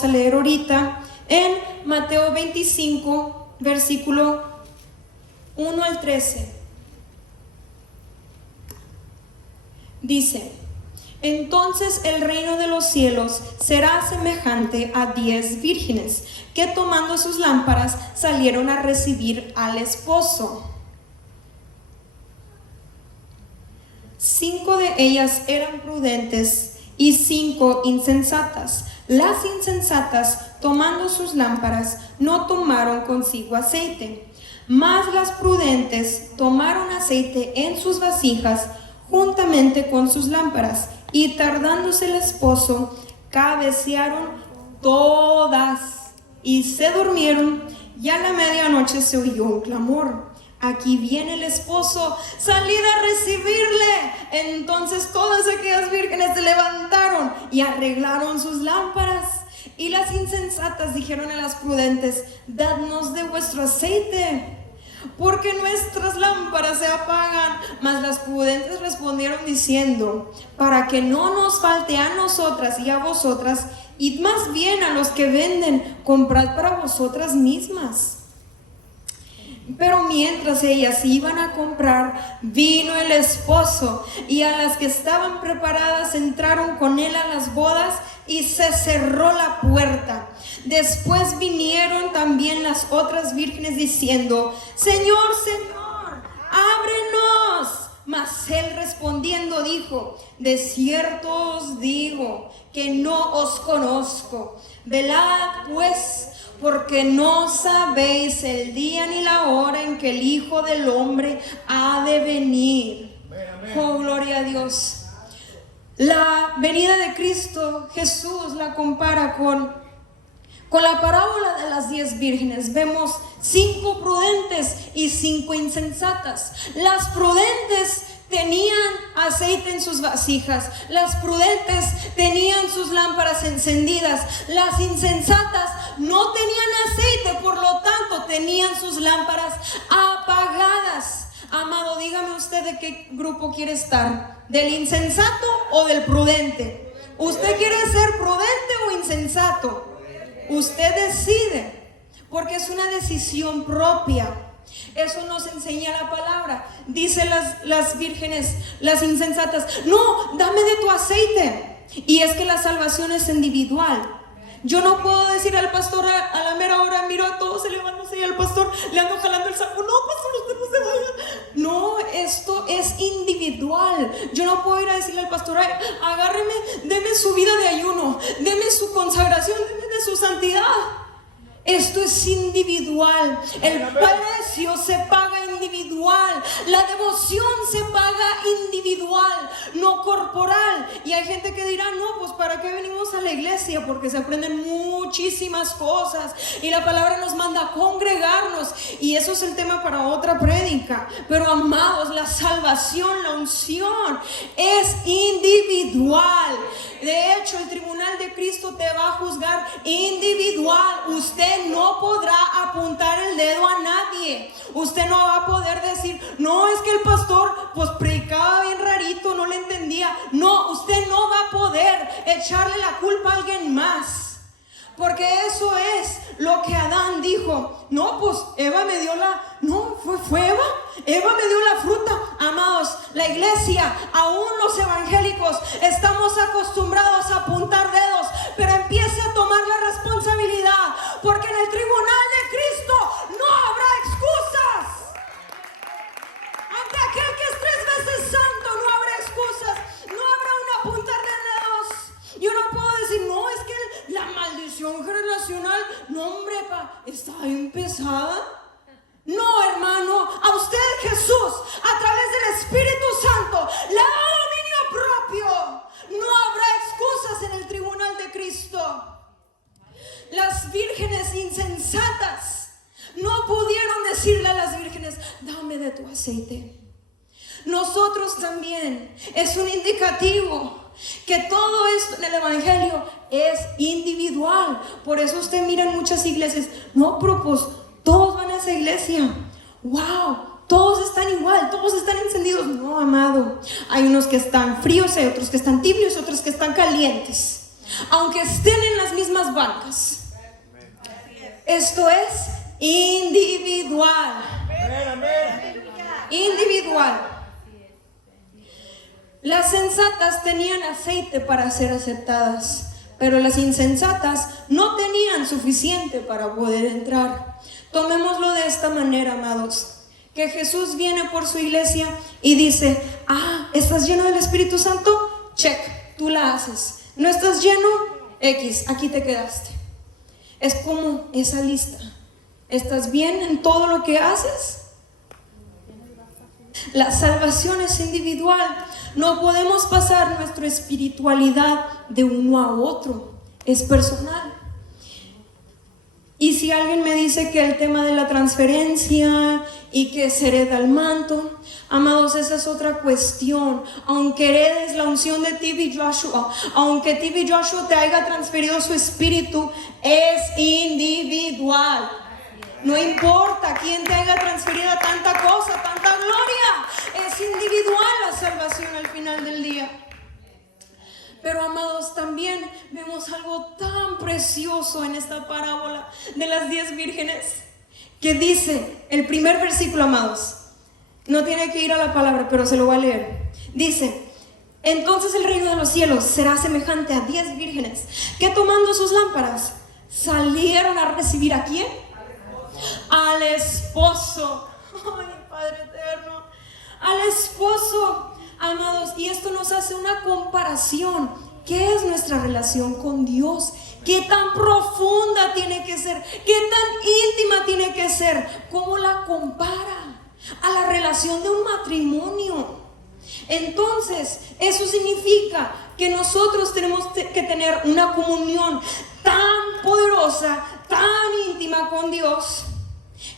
vamos a leer ahorita en Mateo 25, versículo 1 al 13. Dice: entonces el reino de los cielos será semejante a 10 vírgenes que tomando sus lámparas salieron a recibir al esposo. 5 de ellas eran prudentes y 5 insensatas. Las insensatas, tomando sus lámparas, no tomaron consigo aceite, mas las prudentes tomaron aceite en sus vasijas juntamente con sus lámparas, y tardándose el esposo, cabecearon todas y se durmieron, y a la medianoche se oyó un clamor: aquí viene el esposo, salid a recibirle. Entonces todas aquellas vírgenes se levantaron y arreglaron sus lámparas. Y las insensatas dijeron a las prudentes: dadnos de vuestro aceite, porque nuestras lámparas se apagan. Mas las prudentes respondieron diciendo: para que no nos falte a nosotras y a vosotras, id más bien a los que venden, comprad para vosotras mismas. Pero mientras ellas iban a comprar, vino el esposo, y a las que estaban preparadas entraron con él a las bodas, y se cerró la puerta. Después vinieron también las otras vírgenes diciendo: Señor, Señor, ábrenos. Mas él respondiendo dijo: de cierto os digo que no os conozco. Velad pues, porque no sabéis el día ni la hora en que el Hijo del Hombre ha de venir. Oh, gloria a Dios. La venida de Cristo Jesús la compara con la parábola de las 10 vírgenes. Vemos 5 prudentes y 5 insensatas. Las prudentes tenían aceite en sus vasijas, las prudentes tenían sus lámparas encendidas. Las insensatas no tenían aceite, por lo tanto tenían sus lámparas apagadas. Amado, dígame usted de qué grupo quiere estar, del insensato o del prudente. ¿Usted quiere ser prudente o insensato? Usted decide, porque es una decisión propia. Eso nos enseña la palabra. Dice las vírgenes, las insensatas: no, dame de tu aceite. Y es que la salvación es individual. Yo no puedo decir al pastor a la mera hora: miro a todos elevándose y al pastor le ando jalando el saco. No, pastor, usted no se vaya. No, esto es individual. Yo no puedo ir a decirle al pastor: agárreme, deme su vida de ayuno, deme su consagración, deme de su santidad. Esto es individual. El precio se paga individual. La devoción se paga individual, no corporal. Y hay gente que dirá: no, pues ¿para qué venimos a la iglesia? Porque se aprenden muchísimas cosas y la palabra nos manda a congregarnos, y eso es el tema para otra prédica. Pero amados, la salvación, la unción es individual. De hecho, el tribunal de Cristo te va a juzgar individual. Usted no podrá apuntar el dedo a nadie. Usted no va a poder decir: no, es que el pastor pues predicaba bien rarito, no le entendía. No, usted no va a poder echarle la culpa a alguien más. Porque eso es lo que Adán dijo: no, pues Eva me dio no, fue Eva. Eva me dio la fruta. Amados, la iglesia, aún los evangélicos, estamos acostumbrados a apuntar dedos, pero empiece a tomar la responsabilidad, porque en el tribunal de Cristo no habrá excusas. Ante aquel que es 3 veces santo no habrá excusas, no habrá un apuntar de dedos. Yo no puedo decir: no, es que la maldición generacional, no, hombre, está bien pesada. No, hermano, a usted Jesús, a través del Espíritu Santo, le da dominio propio. No habrá excusas en el tribunal de Cristo. Las vírgenes insensatas no pudieron decirle a las vírgenes: dame de tu aceite. Nosotros también, es un indicativo que todo esto en el evangelio es individual. Por eso usted mira en muchas iglesias: no, pero pues todos van a esa iglesia. Wow, todos están igual, todos están encendidos. No, amado, hay unos que están fríos, hay otros que están tibios, otros que están calientes. aunque estén en las mismas bancas. Esto es individual. Individual. Las sensatas tenían aceite para ser aceptadas, pero las insensatas no tenían suficiente para poder entrar. Tomémoslo de esta manera, amados, que Jesús viene por su iglesia y dice: ¿estás lleno del Espíritu Santo? Check, tú la haces. ¿No estás lleno? X, aquí te quedaste. Es como esa lista. ¿Estás bien en todo lo que haces? La salvación es individual. No podemos pasar nuestra espiritualidad de uno a otro. Es personal. Y si alguien me dice que el tema de la transferencia y que se hereda el manto, amados, esa es otra cuestión. Aunque heredes la unción de TV Joshua, aunque TV Joshua te haya transferido su espíritu, es individual. No importa quién te haya transferido tanta cosa, tanta gloria, es individual la salvación al final del día. Pero, amados, también vemos algo tan precioso en esta parábola de las 10 vírgenes, que dice, el primer versículo, amados, no tiene que ir a la palabra, pero se lo voy a leer. Dice: entonces el reino de los cielos será semejante a 10 vírgenes que, tomando sus lámparas, salieron a recibir ¿a quién? Al esposo. Ay, Padre eterno, al esposo. Amados, y esto nos hace una comparación. ¿Qué es nuestra relación con Dios? ¿Qué tan profunda tiene que ser? ¿Qué tan íntima tiene que ser? ¿Cómo la compara a la relación de un matrimonio? Entonces, eso significa que nosotros tenemos que tener una comunión tan poderosa, tan íntima con Dios,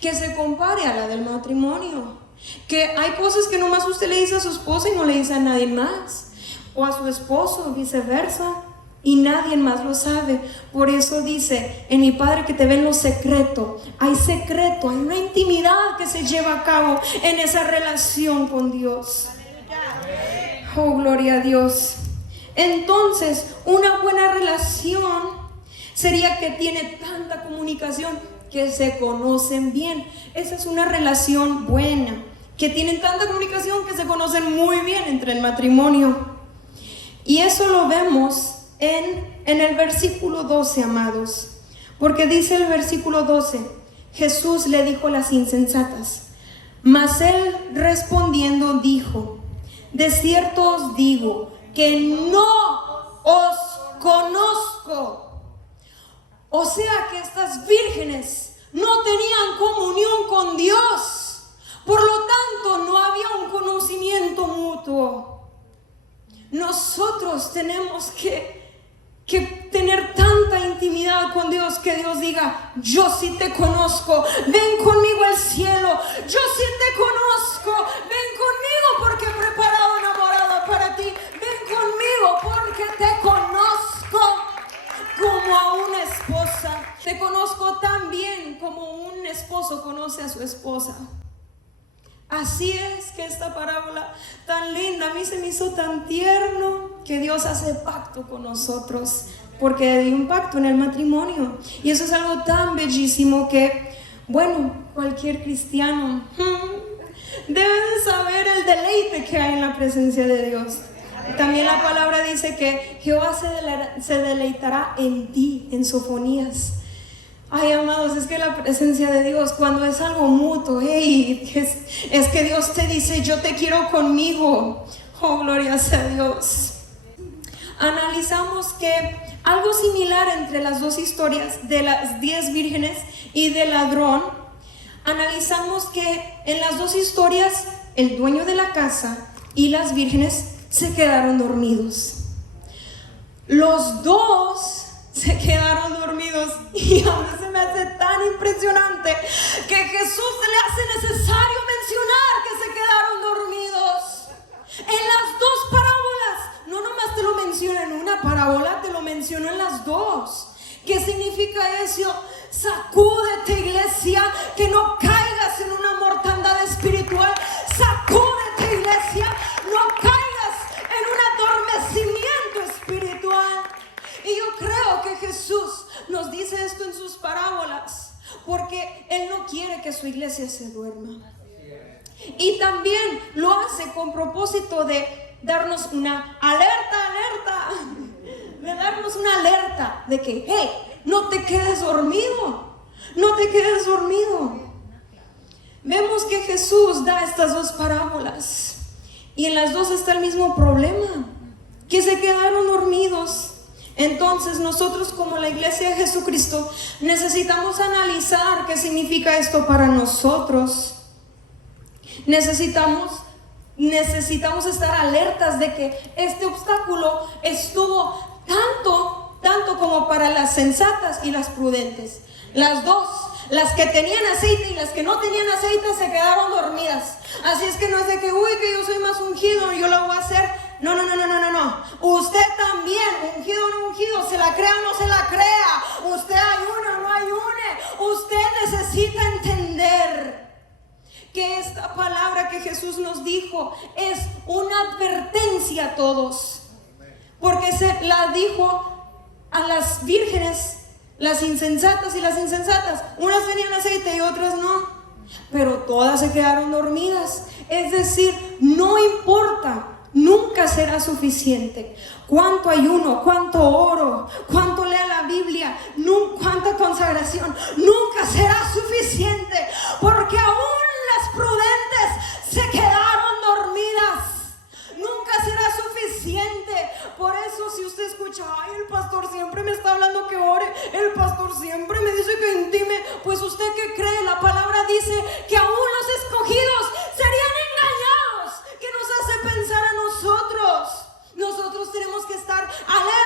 que se compare a la del matrimonio. Que hay cosas que nomás usted le dice a su esposa y no le dice a nadie más, o a su esposo, viceversa, y nadie más lo sabe. Por eso dice: en mi Padre que te ve en lo secreto. Hay secreto, hay una intimidad que se lleva a cabo en esa relación con Dios. Oh, gloria a Dios. Entonces, una buena relación sería que tiene tanta comunicación, que se conocen bien. Esa es una relación buena, que tienen tanta comunicación que se conocen muy bien entre el matrimonio. Y eso lo vemos en el versículo 12, amados, porque dice el versículo 12: Jesús le dijo a las insensatas, mas él respondiendo dijo: de cierto os digo que no os conozco. O sea que estas vírgenes no tenían comunión con Dios. Por lo tanto, no había un conocimiento mutuo. Nosotros tenemos que tener tanta intimidad con Dios, que Dios diga: yo sí te conozco, ven conmigo al cielo. Yo sí te conozco, ven conmigo porque he preparado una morada para ti. Ven conmigo porque te conozco como a una esposa. Te conozco tan bien como un esposo conoce a su esposa. Así es que esta parábola tan linda, a mí se me hizo tan tierno, que Dios hace pacto con nosotros, porque hay un pacto en el matrimonio. Y eso es algo tan bellísimo que, bueno, cualquier cristiano debe de saber el deleite que hay en la presencia de Dios. También la palabra dice que Jehová se deleitará en ti, en Sofonías. Ay, amados, es que la presencia de Dios, cuando es algo mutuo, es que Dios te dice: yo te quiero conmigo. Oh, gloria sea Dios. Analizamos que algo similar entre las dos historias de las 10 vírgenes y del ladrón. Analizamos que en las dos historias el dueño de la casa y las vírgenes se quedaron dormidos. Los dos se quedaron dormidos, y a mí se me hace tan impresionante que Jesús le hace necesario mencionar que se quedaron dormidos. En las dos parábolas, no nomás te lo menciona en una parábola, te lo menciona en las dos. ¿Qué significa eso? Sacúdete, iglesia, que no caigas en una mortandad espiritual. Sacúdete, iglesia, no caigas en un adormecimiento espiritual. Y yo se duerma. Y también lo hace con propósito de darnos una alerta, de darnos una alerta de que, hey, no te quedes dormido, no te quedes dormido. Vemos que Jesús da estas dos parábolas y en las dos está el mismo problema, que se quedaron dormidos. Entonces nosotros como la Iglesia de Jesucristo necesitamos analizar qué significa esto para nosotros. Necesitamos estar alertas de que este obstáculo estuvo tanto como para las sensatas y las prudentes. Las dos, las que tenían aceite y las que no tenían aceite, se quedaron dormidas. Así es que no es de que, uy, que yo soy más ungido, yo lo voy a hacer. No. Usted también, ungido o no ungido, se la crea o no se la crea, usted ayune o no ayune, usted necesita entender que esta palabra que Jesús nos dijo es una advertencia a todos, porque se la dijo a las vírgenes, las insensatas y las insensatas. Unas tenían aceite y otras no, pero todas se quedaron dormidas. Es decir, no importa, nunca será suficiente cuánto ayuno, cuánto oro, cuánto lea la Biblia, cuánta consagración, nunca será suficiente, porque aún las prudentes se quedaron dormidas. Nunca será suficiente. Por eso si usted escucha, ay, el pastor siempre me está hablando que ore, el pastor siempre me dice que intime, pues usted ¿qué cree? La palabra dice que aún los escogidos serían engañados. ¿Qué nos hace pensar a nosotros? Nosotros tenemos que estar alerta.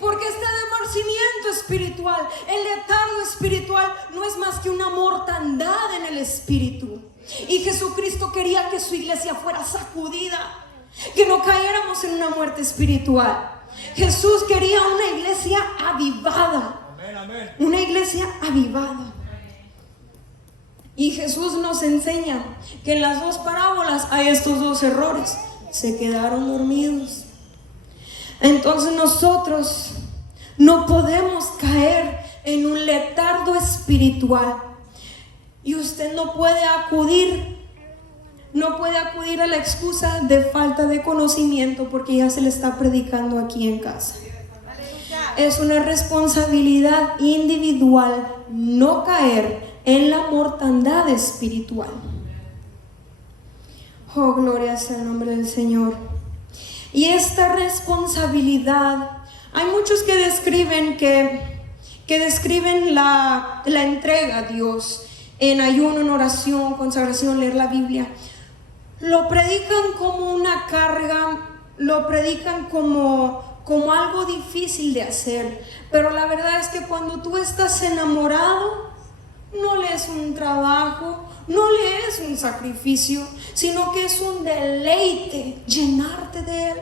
Porque este adormecimiento espiritual, el letargo espiritual, no es más que una mortandad en el espíritu. Y Jesucristo quería que su iglesia fuera sacudida, que no cayéramos en una muerte espiritual. Jesús quería una iglesia avivada. Una iglesia avivada. Y Jesús nos enseña que en las dos parábolas hay estos dos errores. Se quedaron dormidos. Entonces nosotros no podemos caer en un letargo espiritual. Y usted no puede acudir a la excusa de falta de conocimiento, porque ya se le está predicando aquí en casa. Es una responsabilidad individual no caer en la mortandad espiritual. Oh, gloria sea el nombre del Señor. Y esta responsabilidad, hay muchos que describen la entrega a Dios en ayuno, en oración, consagración, leer la Biblia. Lo predican como una carga, lo predican como algo difícil de hacer. Pero la verdad es que cuando tú estás enamorado, no le es un trabajo, no le es un sacrificio, sino que es un deleite llenarte de Él.